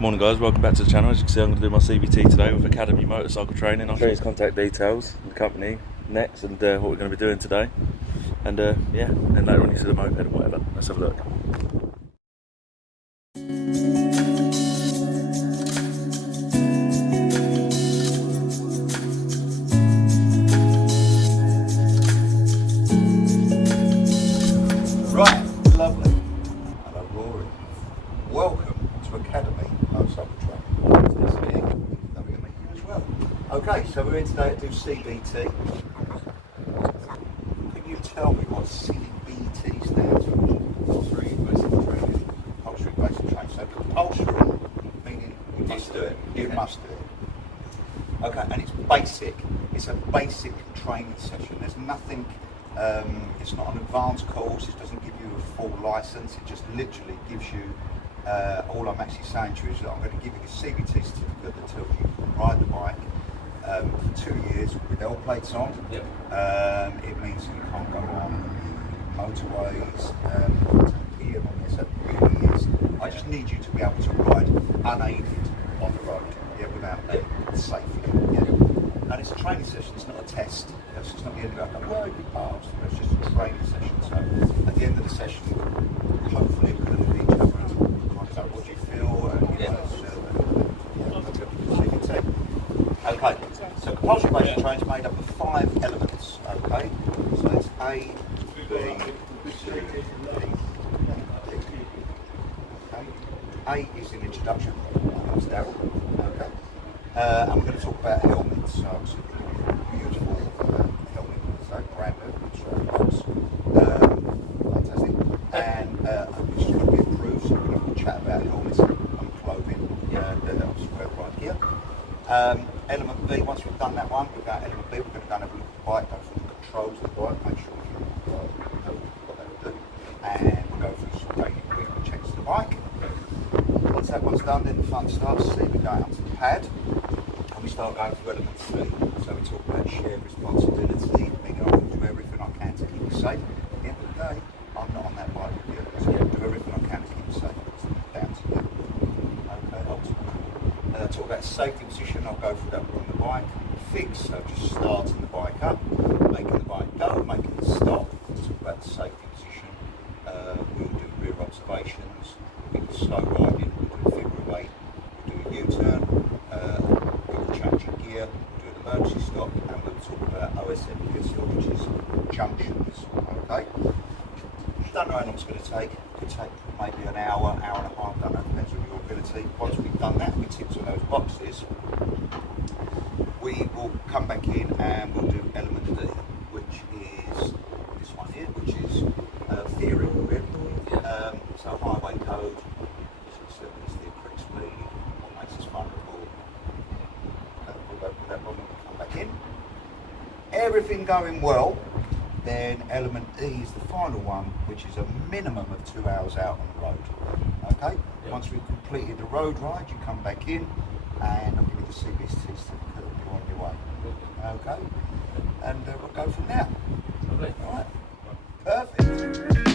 Morning guys, welcome back to the channel. As you can see, I'm going to do my CBT today with Academy Motorcycle Training. I'll show you his contact details, the company, next, and what we're going to be doing today. And yeah, and later on you see the moped and whatever. Let's have a look. Right, lovely. Hello Rory. Welcome to Academy Motorcycle Training. Nice to meet you. Lovely to meet you as well. Okay, so we're in today to do CBT. Can you tell me what CBT stands for? Compulsory Basic Training. Compulsory Basic Training. So compulsory, meaning you must do it. You must do it. Okay, and it's basic. It's a basic training session. There's nothing. It's not an advanced course, it doesn't give you a full license, it just literally gives you, all I'm actually saying to you is that I'm going to give you a CBT certificate that tells you can ride the bike for 2 years with L plates on. Yep. It means that you can't go on motorways, here on this, it really is. I just need you to be able to ride unaided on the road, without safety. And it's a training session, it's not a test. It's not the end of it. Well, you passed. It's just a training session. So at the end of the session, hopefully we're going to meet each other. So what do you feel? Okay. So compulsory basic training is made up of 5 elements. Okay. So it's A, B, C, D, E. Okay. A is an introduction. That's Daryl. Okay. And we're going to talk about helmets. So beautiful helmet, so brand new, fantastic. And which is going to be improved. So we're going to chat about helmets and clothing. And obviously we're right here. Element B. Once we've done that one, we've got element B. We're going to go and have a look at the bike, go through the controls of the bike, make sure you know what they will do, and we'll go through some daily equipment checks of the bike. Once that one's done, then the fun starts. See, we go out to the pad. We start going through element C. So we talk about shared responsibility, meaning I will do everything I can to keep you safe. At the end of the day, I'm not on that bike with you, so I'll do everything I can to keep you safe. It's down to you. Okay, ultimately. Talk about safety position, I'll go through that on the bike. Fix, so just starting the bike up, making the bike go, making it stop. We'll talk about the safety position. We'll do rear observations, we'll do slow riding, we'll do figure of 8, we'll do a U-turn. Traction gear, we'll do an emergency stop, and we'll talk about OSM gear, which is junctions. Okay? Don't know how long it's going to take. Could take maybe an hour, hour and a half, don't know, depends on your ability. Once we've done that, we tick all those boxes, we will come back in and we'll do element D, which is this one here, which is theory. So highway code, is the correct speed, what makes us vulnerable. We'll go through that one when we come back in. Everything going well, then element E is the final one, which is a minimum of 2 hours out on the road. Okay? Yep. Once we've completed the road ride, you come back in and I'll give you the CBT certificate and you're on your way. Okay? And we'll go from there. Lovely. Alright? Perfect.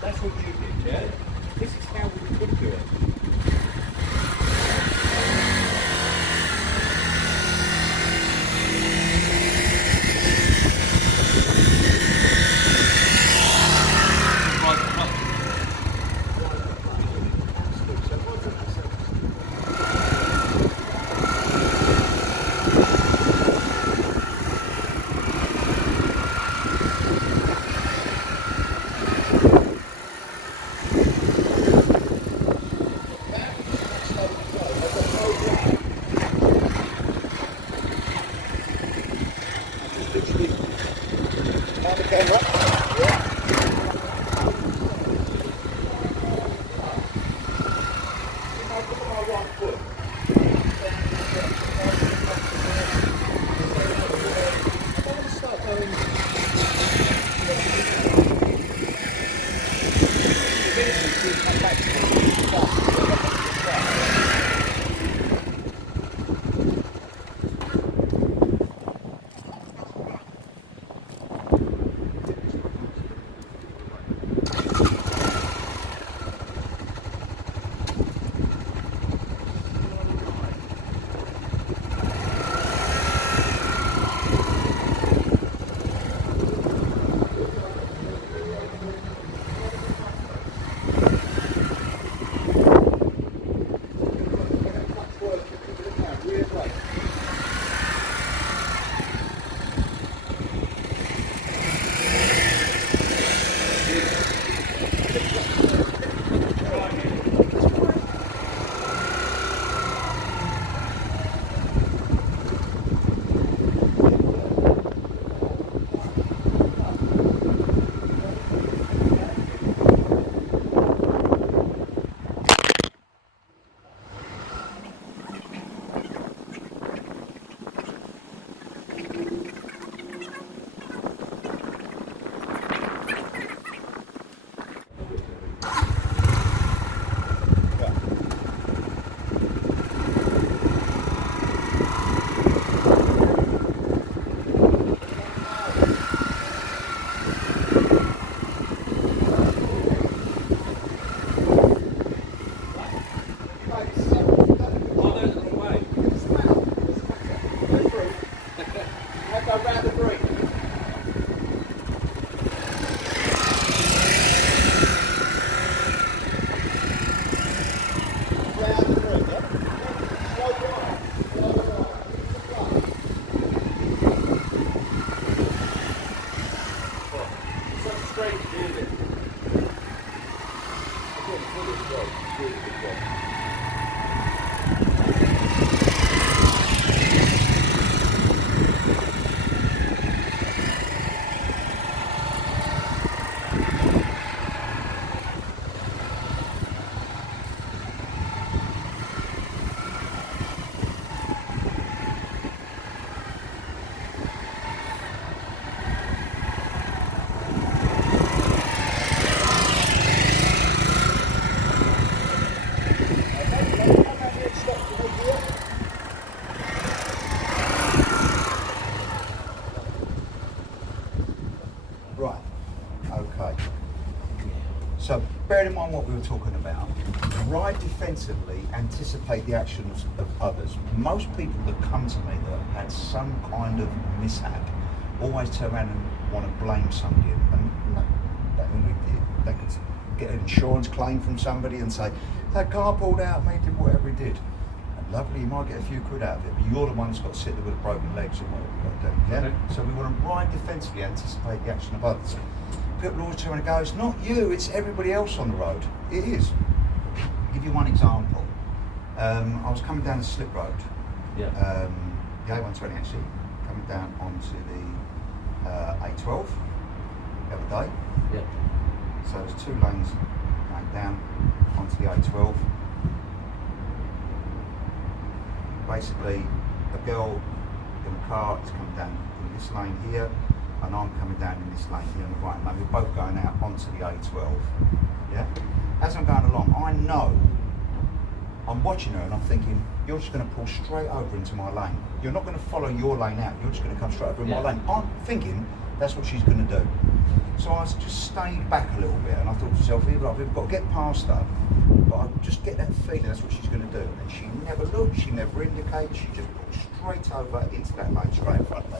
That's what you did, yeah? This is how we could do it. Right, okay. So bearing in mind what we were talking about, ride defensively, anticipate the actions of others. Most people that come to me that have had some kind of mishap always turn around and want to blame somebody. And no, they could get an insurance claim from somebody and say, that car pulled out, mate, did whatever he did. lovely, you might get a few quid out of it, but you're the one that's got to sit there with broken legs and what you've got to do, yeah? Okay. So we want to ride defensively, anticipate the action of others. People always turn and go, it's not you, it's everybody else on the road. It is. I'll give you one example. I was coming down a slip road, Yeah. the A120 actually, coming down onto the A12 the other day. Yeah. So there's 2 lanes going down onto the A12. Basically, a girl in a car is coming down in this lane here, and I'm coming down in this lane here on the right. And we're both going out onto the A12. Yeah. As I'm going along, I know I'm watching her and I'm thinking, you're just going to pull straight over into my lane. You're not going to follow your lane out. You're just going to come straight over in my lane. I'm thinking that's what she's going to do. So I just stayed back a little bit, and I thought to myself, I've got to get past her, but I just get that feeling that's what she's going to do. And she never looked, she never indicated, she just pulled straight over into that lane straight in front of me.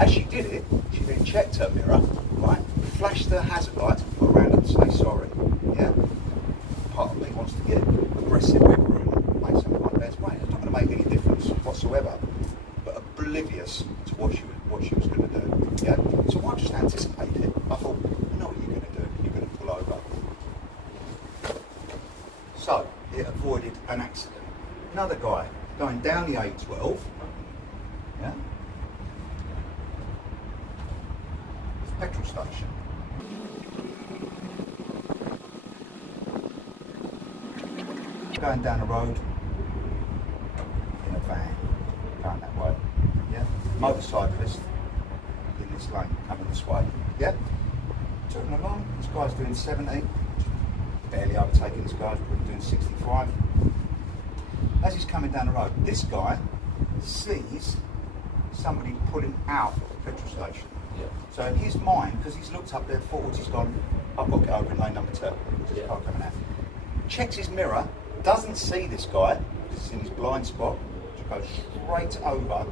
As she did it, she then checked her mirror, right, flashed the hazard lights, and put around and say sorry. Yeah? Part of me wants to get aggressive with her and make something like that. It's not going to make any difference whatsoever, but oblivious to what she was going to do. Yeah? So I just anticipated it. I thought, I know what you're going to do. You're going to pull over. So it avoided an accident. Another guy going down the A12. Yeah? It's a petrol station. Going down the road in a van, going that way. Yeah? Motorcyclist in this lane coming this way. Yeah? Took him along. This guy's doing 70. Barely overtaking this guy. He's probably doing 65. As he's coming down the road, this guy sees somebody pulling out of the petrol station. Yeah. So in his mind, because he's looked up there forwards, he's gone, I've got to get over in lane number 2. There's a car coming out. Checks his mirror, doesn't see this guy, because it's in his blind spot, just goes straight over,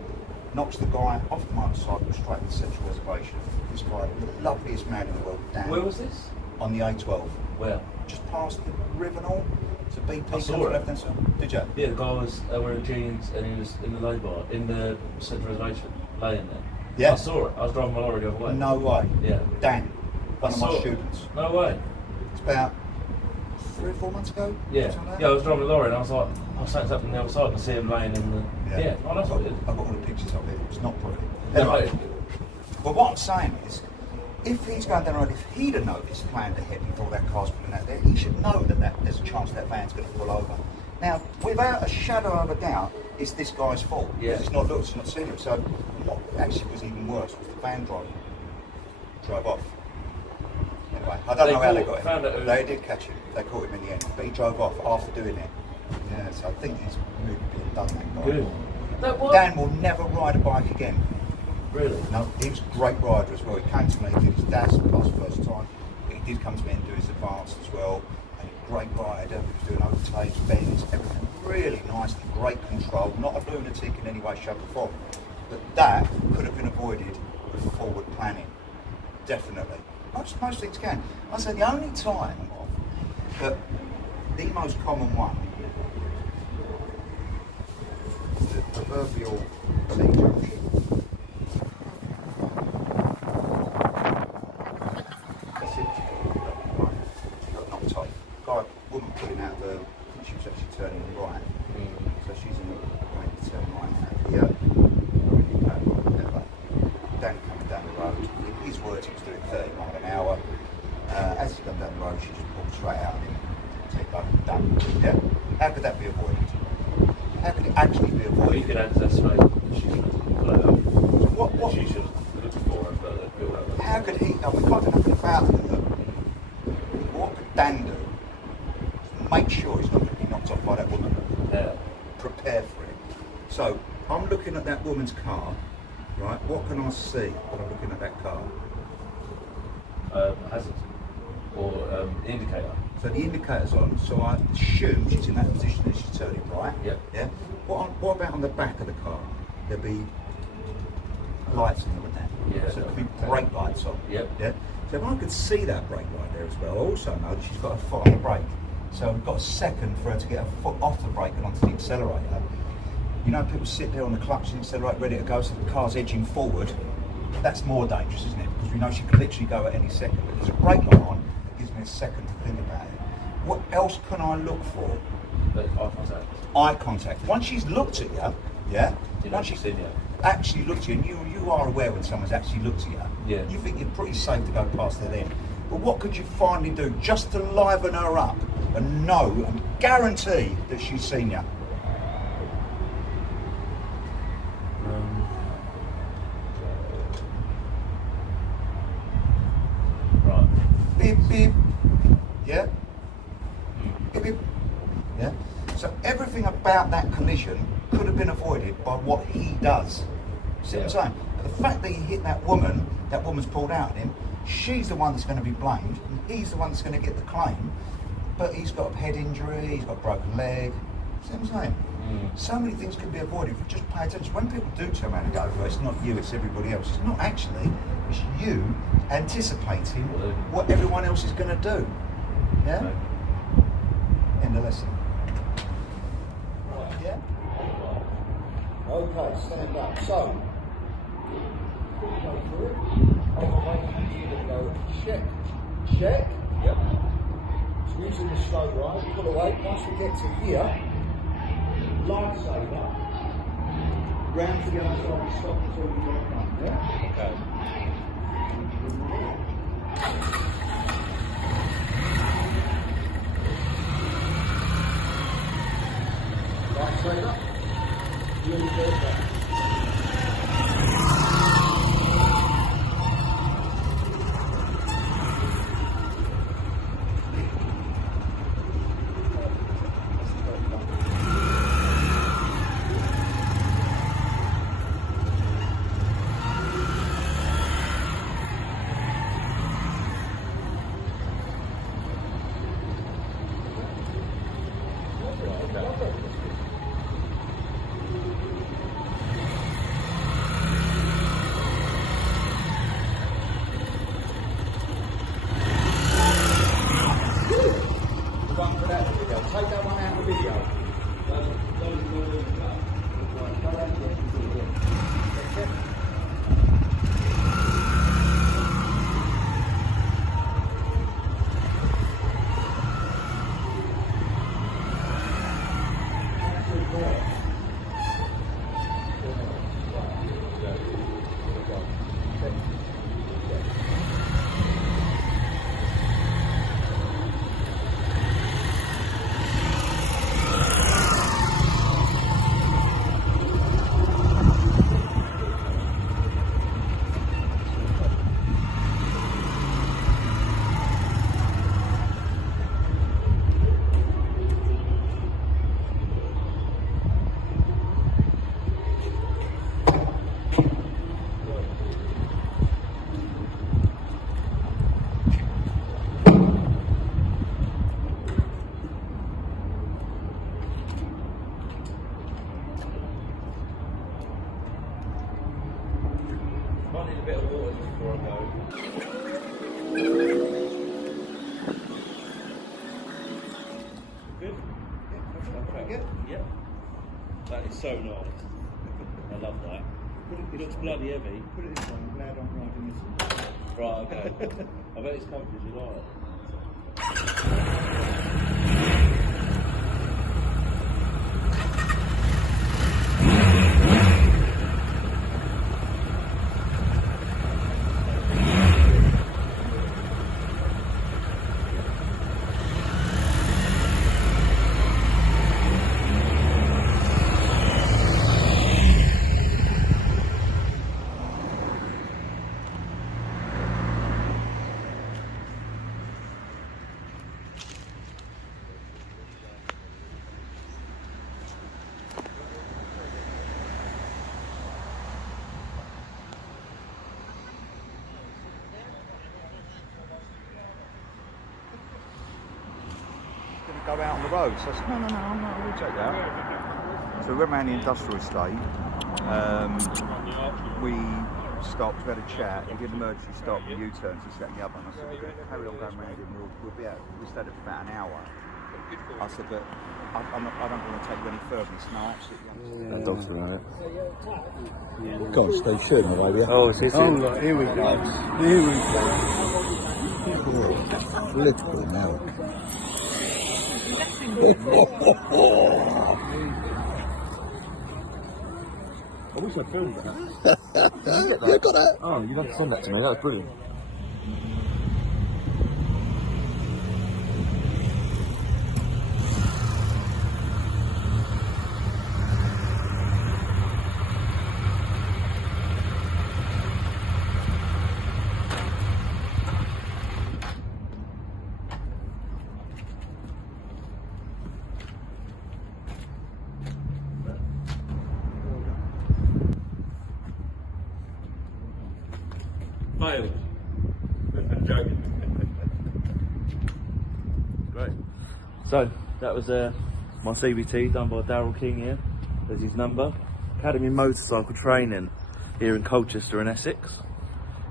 knocks the guy off the motorcycle straight to the central reservation. This guy, the loveliest man in the world, Dan. Where was this? On the A12. Where? Just past the river and all. It's a BP. I saw it. Left hand side. Did you? Yeah, the guy was wearing jeans and he was in the lay bar, in the central reservation, laying there. Yeah. I saw it. I was driving my lorry the other way. No way. Yeah. Dan, one of my saw it. students. No way. It's about 3 or 4 months ago. Yeah. Something like that. Yeah, I was driving a lorry and I was like, I was sat up on the other side and see him laying in the... Yeah. Oh, that's what it is. I've got all the pictures of it. It's not pretty. Anyway, but what I'm saying is, if he's going down the road, if he'd have noticed, planned ahead before that car's pulling out there, he should know that there's a chance that van's going to pull over. Now, without a shadow of a doubt, it's this guy's fault. Yeah. Because it's not looked, it's not seen him. So what actually was even worse was the van driver drove off. Anyway, I don't know how they got him. They did catch him. They caught him in the end. But he drove off after doing it. Yeah, so I think he's really being done, that guy. Good. Dan will never ride a bike again. Really? No, he was a great rider as well. He came to me, did his dad's class first time. He did come to me and do his advanced as well. And a great rider, he was doing overtakes, bends, everything really nice and great control. Not a lunatic in any way, shape or form. But that could have been avoided with forward planning. Definitely. Most things can. I say the only time that the most common one, the proverbial T-junction. Woman putting out the, she was actually turning right, so she's in the way to turn right out here, Dan coming down the road, in his words he was doing 30 miles an hour, as he come down the road she just pulled straight out and take like done. Yeah? How could that be avoided? How could it actually be avoided? Well, you could anticipate she should have pulled over. So what she should have looked for her, but they'd pulled over. How could he, we can't do nothing about it, what could Dan do? Make sure he's not going to be knocked off by that woman. Yeah. Prepare for it. So I'm looking at that woman's car, right? What can I see when I'm looking at that car? Hazard or indicator. So the indicator's on, so I assume she's in that position that she's turning right. Yep. Yeah. What about on the back of the car? There'll be lights in there, wouldn't there? Yeah. So there'll be brake lights on. Yep. Yeah. So if I could see that brake light there as well, I also know that she's got a foot on the brake. So we've got a second for her to get her foot off the brake and onto the accelerator. You know, people sit there on the clutch and they're like ready to go, so the car's edging forward. That's more dangerous, isn't it? Because we know she could literally go at any second. But there's a brake light on, it gives me a second to think about it. What else can I look for? Eye contact. Eye contact. Once she's looked at you, yeah? Once she's seen you. actually looked at you, and you are aware when someone's actually looked at you, yeah. You think you're pretty safe to go past her then. But what could you finally do just to liven her up and know and guarantee that she's seen you? Right. Beep, beep. Yeah? Beep, beep. Yeah? So everything about that collision could have been avoided by what he does. See what I'm saying? But the fact that he hit that woman's pulled out at him, she's the one that's going to be blamed, and he's the one that's going to get the claim, but he's got a head injury, he's got a broken leg. See what I'm saying? So many things could be avoided if we just pay attention. When people do turn around and go, well, it's not you, it's everybody else. It's not actually, it's you anticipating what everyone else is going to do. Yeah? Okay. End of lesson. Right, yeah? Okay, stand up. So, go through it. I'm waiting for you to go check. Check. Yep. So using the slow ride, pull away. Once we get to here, lightsaber, round to the other side, stop until we get it done. Yeah? Okay. Lightsaber. Really good. Take that one out of the video. Might need a bit of water just before I go. Good? Yeah. Yep. That is so nice. I love that. It looks bloody heavy. Put it this way, I'm glad I'm riding this one. Right, okay. I bet it's comfy as you like. Go out on the road. So I said, no, we'll take that. So we went around the industrial estate. We stopped, we had a chat, we did an emergency stop, a U-turn to set the other. And I said, we're going to carry on going around and we'll be out. We stayed there for about an hour. I said, look, I don't want to take you any further. He said, no, absolutely. That dog's around it. Go on, Steve, shoot him away, yeah? Oh, it's his. Oh, look, here we go. Here we go. Political now. I wish I filmed that. You got that? Oh, you'd have to send that to me. That was brilliant. Failed. I'm joking. Great. So that was my CBT done by Daryl King here. There's his number. Academy Motorcycle Training here in Colchester in Essex.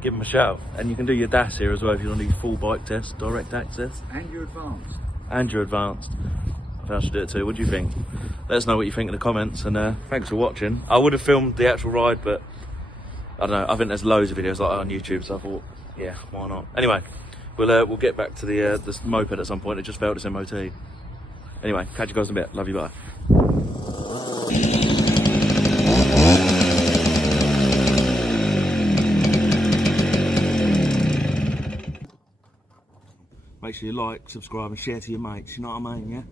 Give him a shout. And you can do your DAS here as well if you want to do full bike test, direct access. And you're advanced. And you're advanced. I think I should do it too. What do you think? Let us know what you think in the comments, and thanks for watching. I would have filmed the actual ride, but I don't know, I think there's loads of videos like that on YouTube, so I thought, yeah, why not? Anyway, we'll get back to the this moped at some point. It just failed its MOT. Anyway, catch you guys in a bit. Love you, bye. Make sure you like, subscribe and share to your mates, you know what I mean, yeah?